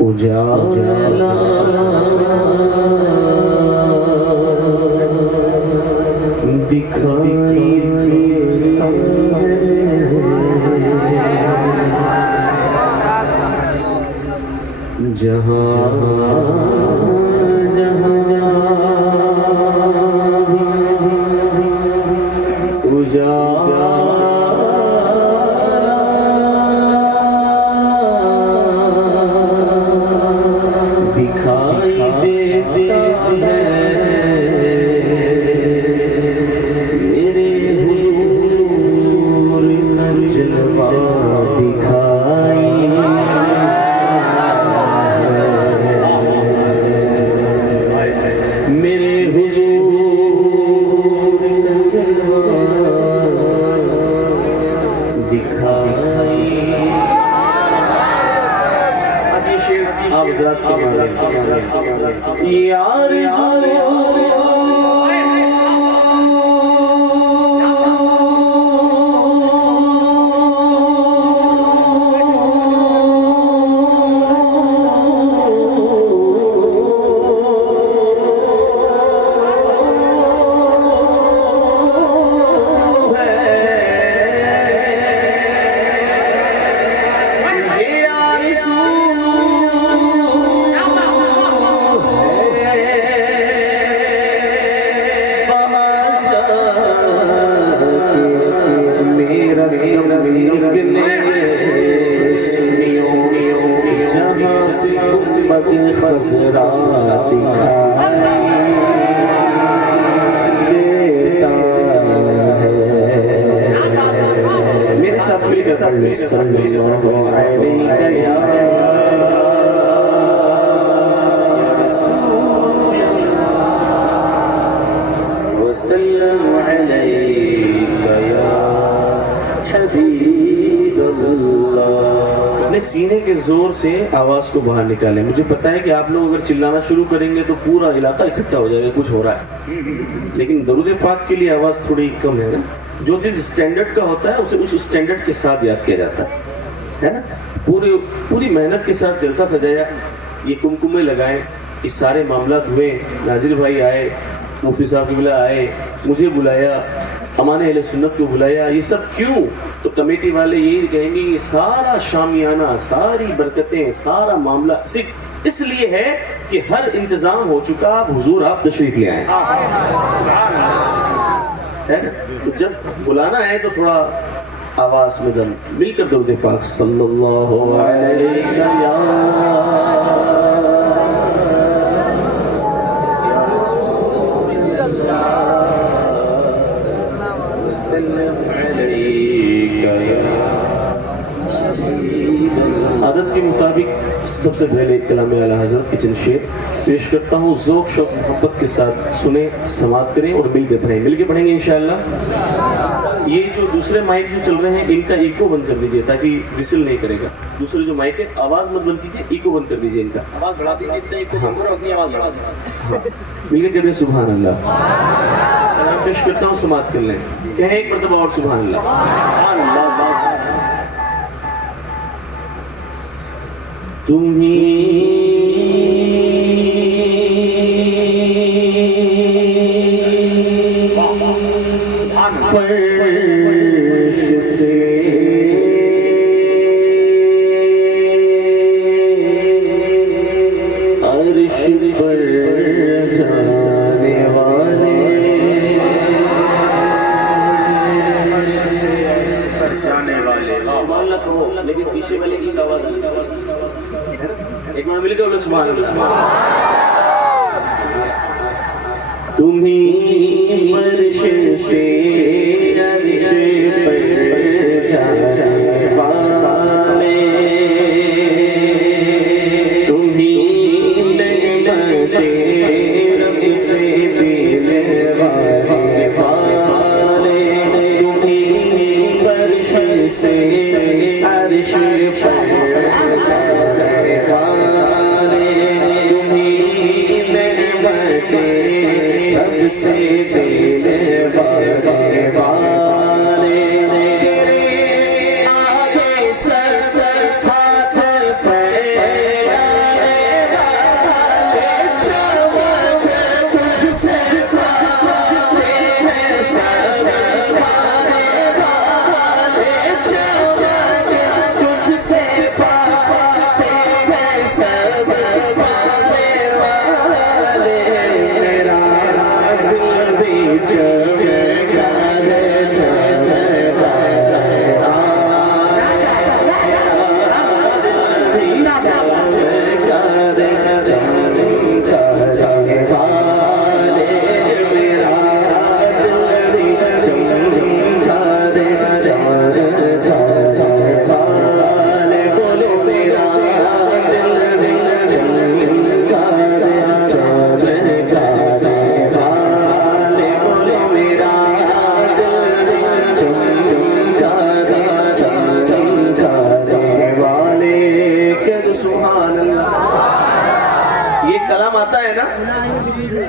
उजाला दिखाई जहाँ सीने के जोर से आवाज को बाहर निकालें। मुझे पता है कि आप लोग अगर चिल्लाना शुरू करेंगे तो पूरा इलाका इकट्ठा हो जाएगा, कुछ हो रहा है, लेकिन दरूद पाक के लिए आवाज थोड़ी कम है ना। जो चीज स्टैंडर्ड का होता है उसे उस स्टैंडर्ड के साथ याद किया जाता है ना। पूरी मेहनत के साथ जलसा सजाया, ये कुमकुमे लगाए, इस सारे मामलात हुए, नाजिर भाई आए, मुफ्ती साहब किबला आए, मुझे बुलाया, अमाने अहले सुन्नत को बुलाया, ये सब क्यों? तो कमेटी वाले यही कहेंगे ये सारा शामियाना, सारी बरकतें, सारा मामला सिर्फ इसलिए है कि हर इंतजाम हो चुका, आप हुजूर आप तशरीफ ले आए, है ना। तो जब बुलाना है तो थोड़ा आवाज में दम मिलकर दरूद पाक सल्लल्लाहु अलैहि आदत के मुताबिक सबसे पहले कलाम आला हज़रत के चंद शेर पेश करता हूँ। ज़ौक़ शौक़ मोहब्बत के साथ सुने, समाअत करें और मिलके पढ़ेंगे इंशाअल्लाह। ये जो दूसरे माइक जो चल रहे हैं इनका इको बंद कर दीजिए ताकि विसिल नहीं करेगा। दूसरे जो माइक है आवाज़ मत बंद कीजिए, इको बंद कर दीजिए, इनका आवाज़ बढ़ा दीजिए, इको बंद करो, अपनी आवाज़ बढ़ा दीजिए। मिलके कह रहे सुभान अल्लाह। पेश करता हूँ, समाअत कर लें, कहें एक मरतबा और सुभान अल्लाह। तुम्ही फर्श से अर्श पर जाने वाले, सुभान अल्लाह कहो, लेकिन पीछे वाले की आवाज एक बार मिलकर बोलो सुभान अल्लाह। तुम्ही फर्श से अर्श पर जाने वाले, तुम्ही नेमते रब से मिलने वाले, तुम्ही फर्श से अर्श पर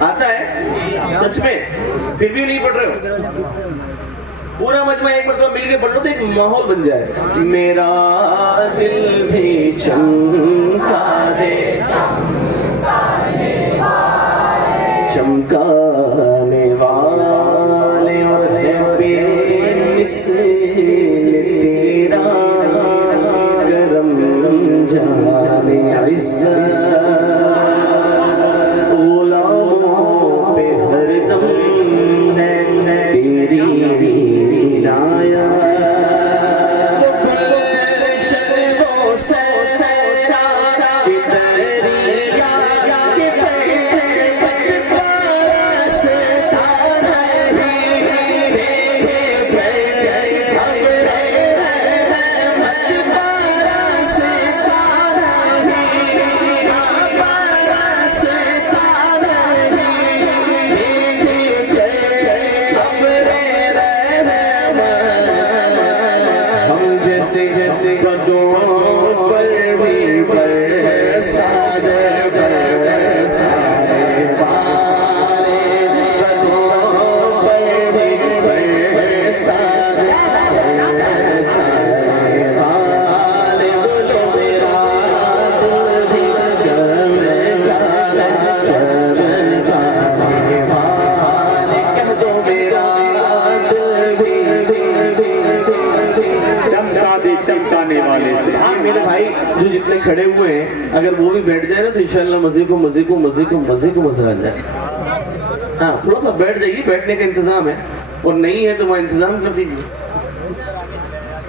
आता है सच में? फिर भी नहीं पढ़ रहे हो? पूरा मजमा एक मरतबा मिलके पढ़ लो तो एक माहौल बन जाए। मेरा दिल भी चमका दे, चमकाने वाले और तेरा करम जाने गुलामों पे हरदम है तेरी नाया। जैसे कदों पर भी बरसा चमकाने वाले से। हाँ मेरे भाई जो जितने खड़े हुए हैं अगर वो भी बैठ जाए ना तो इंशाल्लाह मजे को मजा आ जाए। हाँ थोड़ा सा बैठ जाइए, बैठने का इंतजाम है, और नहीं है तो वहाँ इंतजाम कर दीजिए।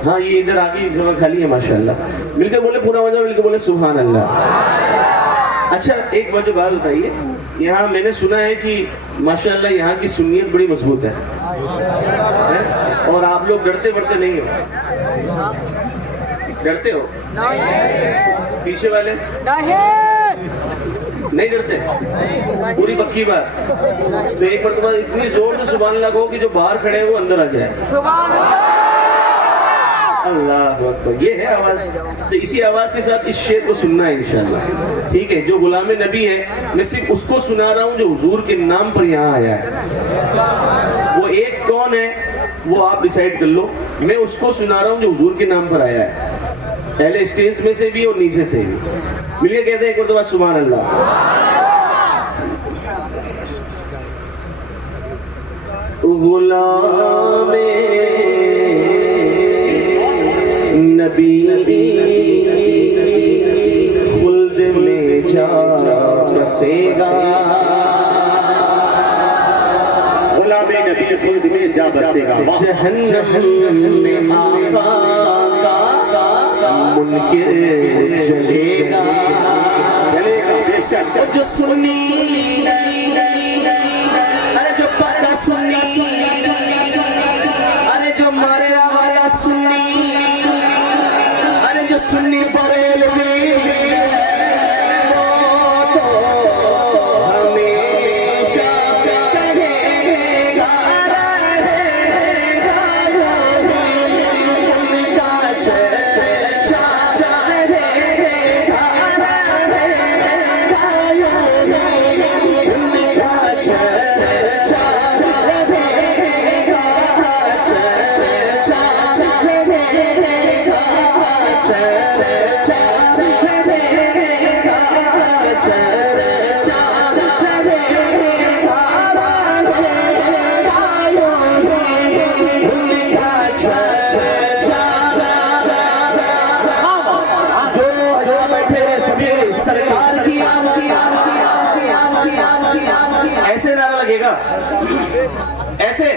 हाँ ये इधर आगे जगह खाली है माशाल्लाह। मिलकर बोले पूरा मजा, मिलकर बोले सुभान अल्लाह। अच्छा एक बार जो बात बताइए, यहाँ मैंने सुना है कि माशाल्लाह यहाँ की सुन्नियत बड़ी मजबूत है और आप लोग डरते बढ़ते नहीं हो? डरते हो? पीछे वाले नहीं डरते? पूरी पक्की बात? तो एक मरतबा इतनी जोर से सुभान अल्लाह कहो कि जो बाहर खड़े हैं वो अंदर आ जाए। अल्लाह अकबर। ये है आवाज। तो इसी आवाज के साथ इस शेर को सुनना है इंशाल्लाह, ठीक है? जो गुलाम नबी है मैं सिर्फ उसको सुना रहा हूँ जो हुजूर के नाम पर यहाँ आया है। वो एक कौन है वो आप डिसाइड कर लो। मैं उसको सुना रहा हूँ जो हुजूर के नाम पर आया है, पहले स्टेज में से भी और नीचे से भी। मिलिए कहते हैं एक बार सुभान अल्लाह। गुलामे नबी खुल्द में जा बसेगा, गुलामे नबी खुल्द में जा बसेगा। जहन्नम में आका का मुनकिर चलेगा, बेशक। जो सुन्नी अरे जो पक्का सुन्नी, अरे जो मारे वाला सुन्नी, अरे जो सुन्नी बरेलवी ऐसे नारा लगेगा, ऐसे,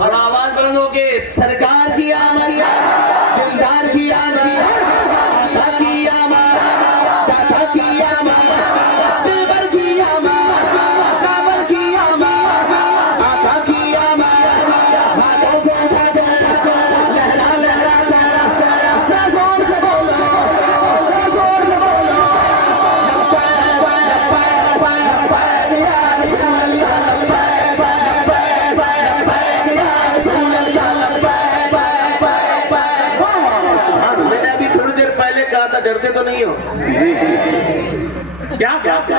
और आवाज बुलंद हो के सरकार की आमद, दिलदार की आमद, आका की आमद, दाता की आमद, दिलबर की आमद, काबल की आमद, आका की आमद, भागो भागो लहरा लहरा जोर से बोलो, जोर से बोलो, करते तो नहीं हो जी क्या क्या क्या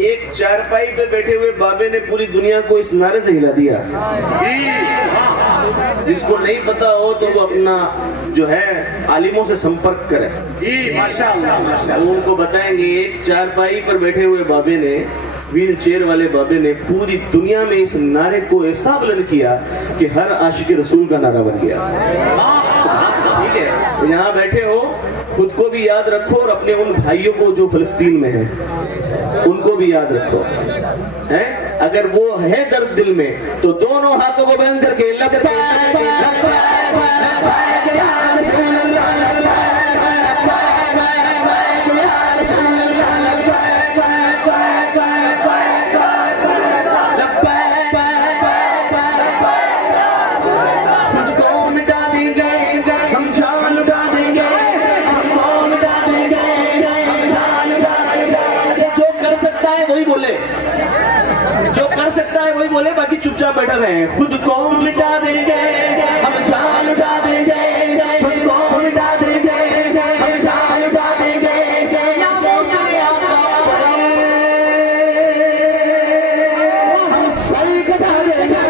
एक चारपाई पे बैठे हुए बाबे ने पूरी दुनिया को इस नारे से हिला दिया जी। जिसको नहीं पता हो तो वो अपना जो है आलिमों से संपर्क करे जी माशाअल्लाह वो माशाअल्लाह। उनको बताएंगे एक चारपाई पर बैठे हुए बाबे ने व्हील चेयर वाले बाबे ने पूरी दुनिया में इस नारे को ऐसा बुलंद किया कि हर आशिक रसूल का नारा बन गया। ठीक है, यहाँ बैठे हो खुद को भी याद रखो और अपने उन भाइयों को जो फिलिस्तीन में हैं उनको भी याद रखो हैं। अगर वो है दर्द दिल में तो दोनों हाथों को बंद करके वही बोले, बाकी चुपचाप बैठा रहे। खुद को मिटा देंगे हम, जान उठा देंगे, खुद को मिटा देंगे हम, जान उठा देंगे, नामों से हम सर कटा देंगे।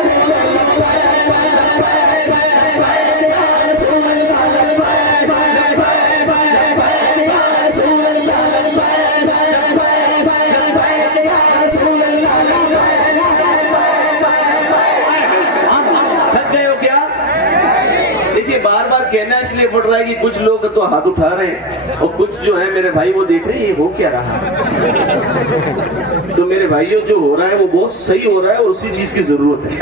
बार बार कहना इसलिए पड़ रहा है कि कुछ लोग तो हाथ उठा रहे हैं और कुछ जो है मेरे भाई वो देख रहे हैं ये हो क्या रहा है। तो मेरे भाइयों जो हो रहा है वो बहुत सही हो रहा है और उसी चीज की जरूरत है।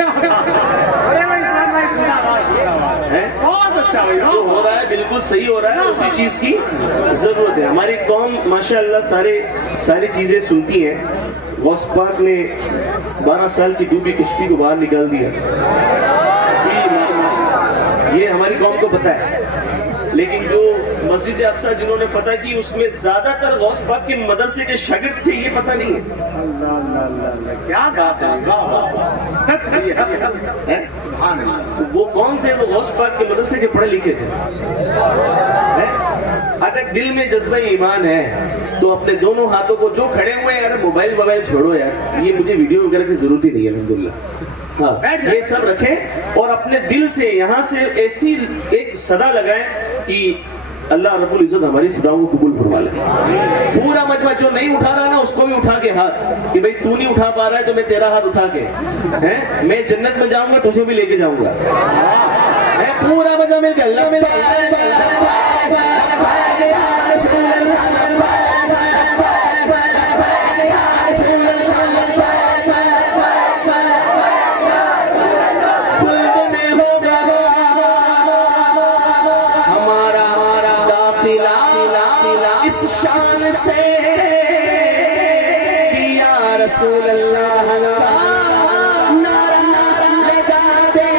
बहुत अच्छा भाई, जो हो रहा है बिल्कुल सही हो रहा है, उसी चीज की जरूरत है। हमारी कौम माशाअल्लाह सारी चीजें सुनती है। गौस पाक ने 12 साल की डूबी किश्ती को बाहर निकाल दिया। ये हमारी कौम को पता है, लेकिन जो मस्जिद अक्सा जिन्होंने फतह की उसमें ज्यादातर गौस पाक के मदरसे के शागिर्द थे, ये पता नहीं है। क्या बात है, सच है। सुभान अल्लाह। तो वो कौन थे? वो गौस पाक के मदरसे के पढ़े लिखे थे। अगर दिल में जज्बा ईमान है तो अपने दोनों हाथों को जो खड़े हुए यार, मोबाइल छोड़ो यार, ये मुझे वीडियो वगैरह की जरूरत ही नहीं है अल्हम्दुलिल्लाह। हाँ, ये सब रखें और अपने दिल से यहाँ से ऐसी एक सदा लगाएं कि अल्लाह रब्बुल इज्जत हमारी सदाओं को कबूल फरमा ले। पूरा मजमा जो नहीं उठा रहा ना उसको भी उठा के हाथ, कि भाई तू नहीं उठा पा रहा है तो मैं तेरा हाथ उठा के हैं, मैं जन्नत में जाऊंगा तुझे भी लेके जाऊंगा। पूरा मजा मिल गया। इस शान से किया रसूल अल्लाह नारा लगा दे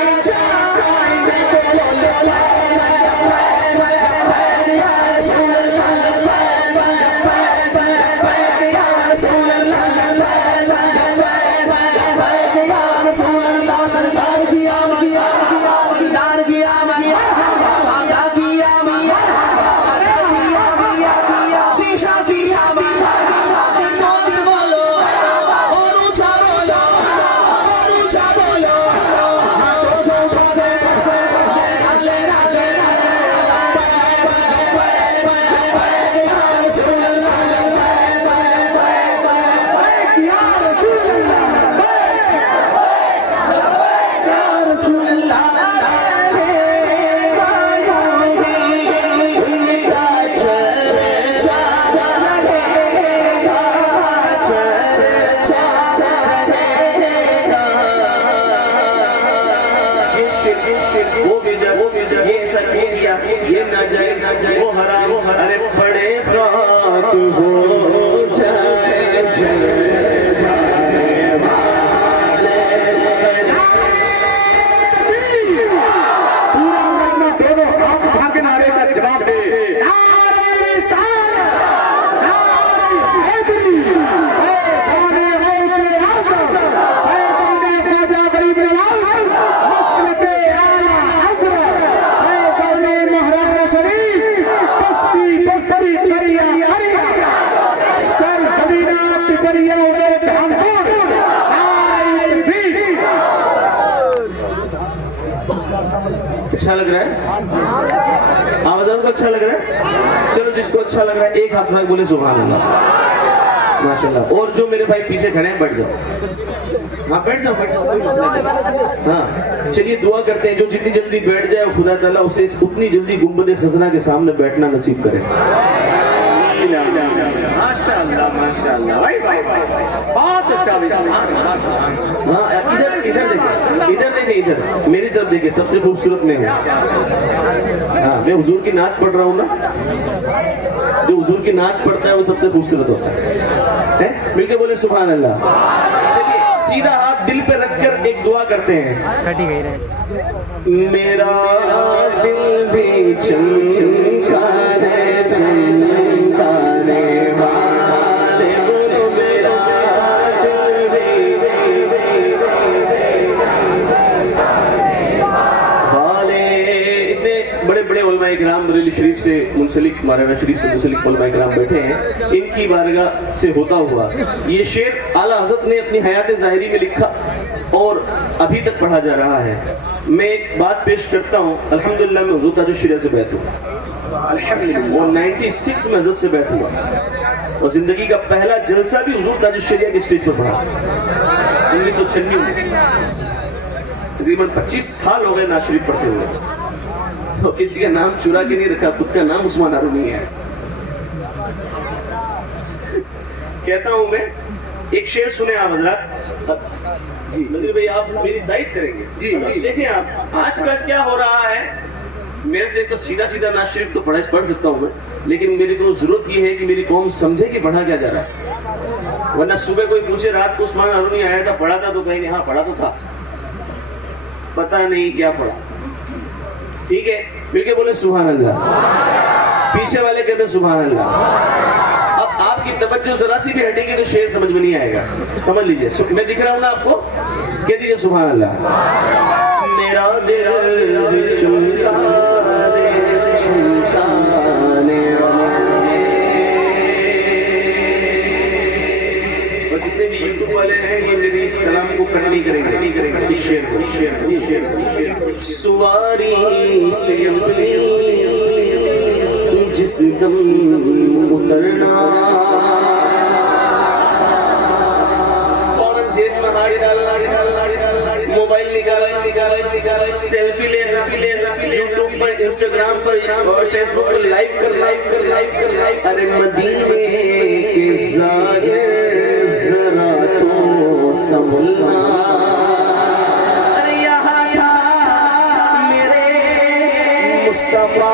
जाएंगे ये नाजायज वो हराम, अरे बड़े खाक हो जाए शरीफ अच्छा लग रहा है? आवाज़ को अच्छा लग रहा है? चलो जिसको अच्छा लग रहा है एक हाथ में बोले सुभान अल्लाह, माशाल्लाह। और जो मेरे भाई पीछे खड़े हैं बैठ जाओ, हाँ बैठ जाओ कोई मसला नहीं। हाँ चलिए दुआ करते हैं जो जितनी जल्दी बैठ जाए खुदा ताला उसे उतनी जल्दी गुंबद खज़ना के सामने बैठना नसीब करे। माशाल्लाह माशाल्लाह, भाई भाई बहुत अच्छा। हाँ इधर देखें इधर मेरी तरफ देखें, सबसे खूबसूरत मैं हूँ। हाँ मैं हुजूर की नात पढ़ रहा हूँ ना, जो हुजूर की नात पढ़ता है वो सबसे खूबसूरत होता है? मिलके बोले सुभान अल्लाह। चलिए सीधा हाथ दिल पे रखकर एक दुआ करते हैं। मेरा दिल भी चमका है चमकाने वाले, बोलो मेरा दिल भी वाले। इतने बड़े बड़े उलमा इकराम बरेली शरीफ से मुंसलिक, महाराणा शरीफ से मुंसलिक उलमा इकराम बैठे हैं, इनकी बारगाह से होता हुआ ये शेर आला हज़रत ने अपनी हयात ज़ाहिरी में लिखा और अभी तक पढ़ा जा रहा है। मैं एक बात पेश करता हूँ, अल्हम्दुलिल्लाह मैं हुज़ूर ताजुल शरीयत से बैठ हुआ, अल्हम्दुलिल्लाह, और 96 में हज़रत से बैठ हुआ और जिंदगी का पहला जलसा भी हुज़ूर ताजुल शरीयत के स्टेज पर पढ़ा 1996 में। तकरीबन 25 साल हो गए नात शरीफ पढ़ते हुए, तो किसी का नाम चुरा के नहीं रखा, खुद का नाम उस्मान हारूनी है। कहता हूँ मैं, एक शेर सुने आप हजरात। जी नज़ीर भाई आप मेरी तारीफ करेंगे? जी देखें आप आजकल क्या हो रहा है, मेरे से तो सीधा सीधा नात शरीफ तो पढ़ सकता हूँ मैं, लेकिन मेरे को जरूरत ये है कि मेरी कौम समझे कि पढ़ा क्या जा रहा है। वरना सुबह कोई पूछे रात को उस्मान हारूनी आया था पढ़ा था, तो कहेंगे हाँ पढ़ा तो था, पता नहीं क्या पढ़ा। ठीक है मिलके बोले सुभान अल्लाह, पीछे वाले कहते सुभान अल्लाह। अब आपकी तवज्जो जरा सी भी हटेगी तो शेर समझ में नहीं आएगा, समझ लीजिए। मैं दिख रहा हूं ना आपको, कह दीजिए सुभान अल्लाह। मेरा दिल चमकाने चमकाने और जितने भी यूट्यूब वाले हैं ये मेरी इस कलाम को कट नहीं करेंगे, इस शेर को सुवारी से जिस दम उतरना, फौरन जेब में हाथ डालना, मोबाइल निकाल सेल्फी लेना, यूट्यूब पर इंस्टाग्राम पर और फेसबुक पर लाइव कर। अरे मदीने के ज़ाहिर जरा तो समझना, अरे यहाँ था मेरे मुस्तफा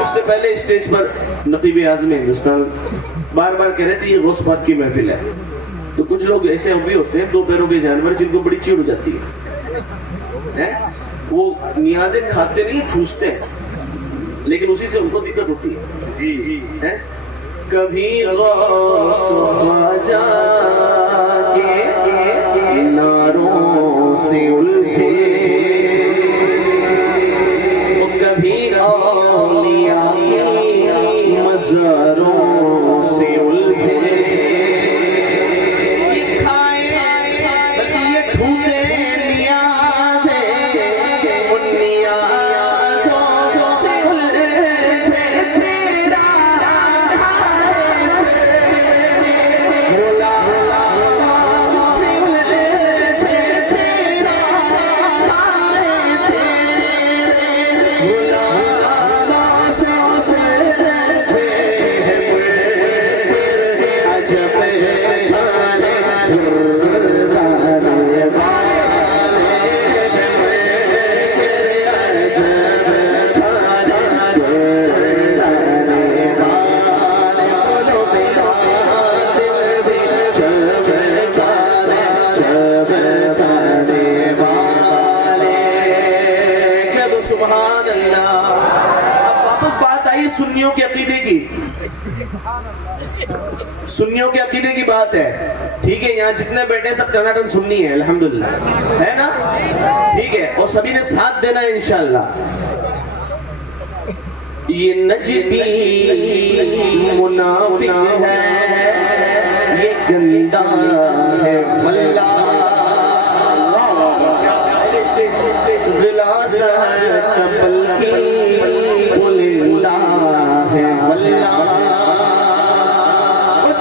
उससे पहले स्टेज पर नकीब आज़म हिंदुस्तान बार बार कह रहे थे ये गौस पाक की महफिल है, तो कुछ लोग ऐसे भी होते हैं दो पैरों के जानवर जिनको बड़ी चिढ़ हो जाती है, वो नियाज़े खाते नहीं ठूसते हैं, लेकिन उसी से उनको दिक्कत होती है। जी है कभी गौस ख्वाजा के नारों से उलझे, कभी औलिया के मज़ारों से उलझे, ये खाए ये ठूसे नियाज़े, उन नियाज़ों से उलझे, तेरा सुन्नियों के अकीदे की, सुन्नियों के अकीदे की बात है, ठीक है। यहाँ जितने बैठे हैं सब टनाटन सुन्नी है, अल्हम्दुलिल्लाह, है ना, ठीक है। और सभी ने साथ देना है इंशाअल्लाह। ये नजदी मुनाफिक है, ये गंदा है वल्लाह, विलासा कपल की बुलंदा है वल्लाह,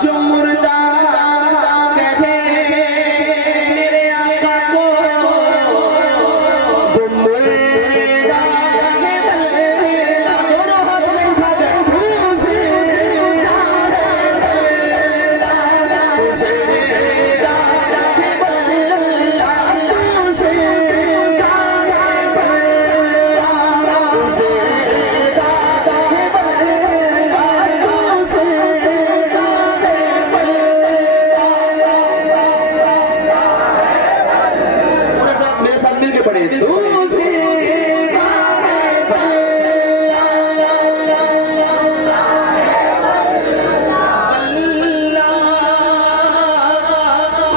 जो मुर्दा कहे मेरे आका को, वो मुर्दा है वल्लाह। दोनों हाथ में उठा दे, मेरे साथ मिलके पढ़े,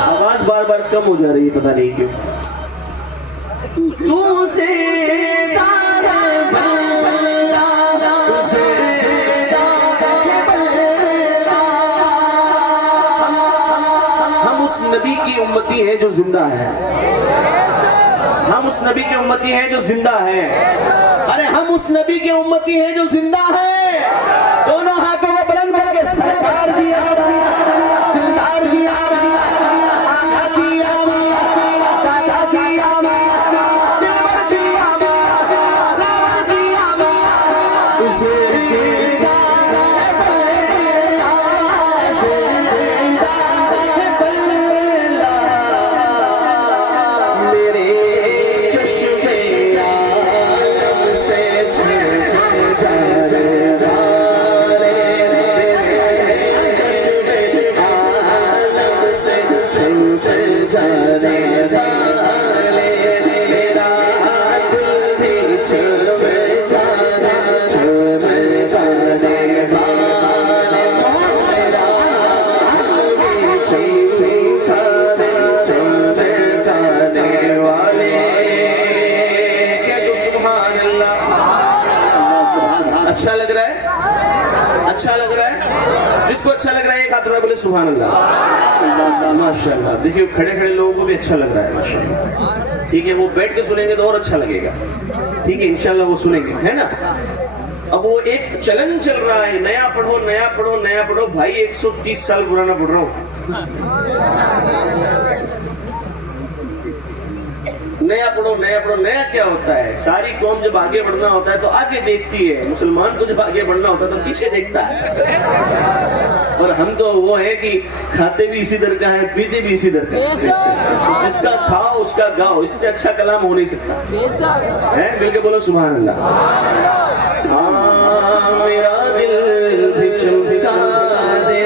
आवाज बार बार कम हो जा रही है, पता नहीं क्यों। तू से ज़्यादा वल्लाह, तुझसे ज़्यादा वल्लाह। हम उस नबी की उम्मती हैं जो जिंदा है, हम उस नबी के उम्मती हैं जो जिंदा है। अरे हम उस नबी के उम्मती हैं जो जिंदा है। दोनों हाथों को बुलंद करके सरकार की आवाज़, दिलदार की आवाज़, आका की आवाज़, दादा की आवाज़, दिलबर की आवाज़, लावर की आवाज़, उसे अच्छा लग रहा है, अच्छा लग रहा है। जिसको अच्छा लग रहा है एक हाथ उठा बोले सुभान अल्लाह, माशाअल्लाह। देखिए खड़े खड़े लोगों को भी अच्छा लग रहा है माशाअल्लाह, ठीक है। वो बैठ के सुनेंगे तो और अच्छा लगेगा, ठीक है, इंशाअल्लाह वो सुनेंगे, है ना। अब वो एक चलन चल रहा है, नया पढ़ो नया पढ़ो नया पढ़ो। भाई 130 साल पुराना पढ़ रहा हूँ, नया पढ़ो नया पढ़ो। नया क्या होता है? सारी कौम जब आगे बढ़ना होता है तो आगे देखती है, मुसलमान को जब आगे बढ़ना होता है तो पीछे देखता है। और हम तो वो है कि खाते भी इसी दर का है, पीते भी इसी दर का है। जिसका खाओ उसका गाओ, इससे अच्छा कलाम हो नहीं सकता है। मिलके बोलो सुभान अल्लाह। मेरा दिल भी चमका दे,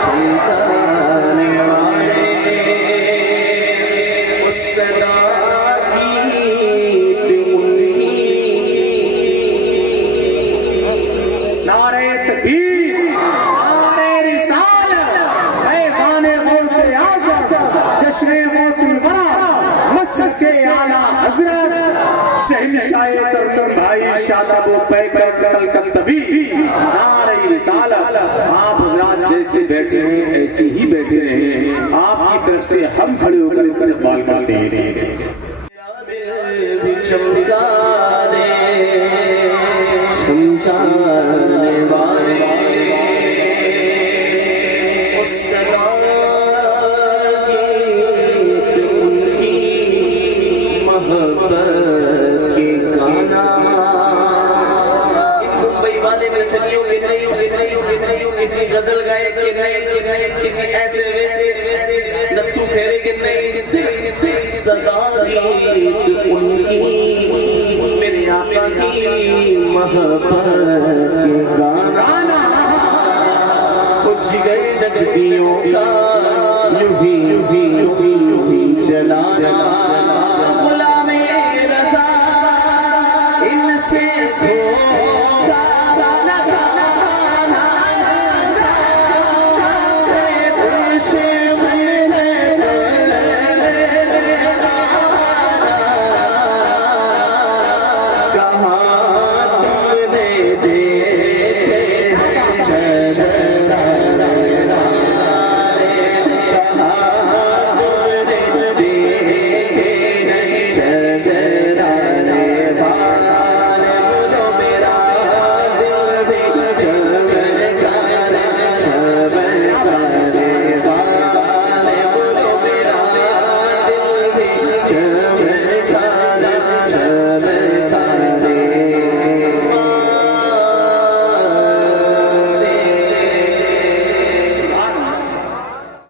चमकाने वाले उस सदा की उनकी। नारे तकबीर, नारे रिसालत, फैज़ाने गौस आज़म, जश्न मौसम वरा, मस्जिद से आला हज़रत शहंशाह तरतर भाई शादाब पैकर कलकत्तवी। नारे रिसालत। आप हज़रात जैसे बैठे हैं ऐसे ही बैठे रहे, आपकी तरफ से हम खड़े होकर इसका इस्तेमाल करते हैं। दिल भी चमका दे, चमकाने वाले उस सदा की उनकी मोहब्बत के गाना। इन मुंबई वाले नचनियों के नहीं, किसी गजल गाए के नहीं, किसी ऐसे वैसे लट्टू खेरे के नहीं, सिर्फ सदारीत उनकी, मेरे आका की मोहब्बत के गाना। जिगर नजदी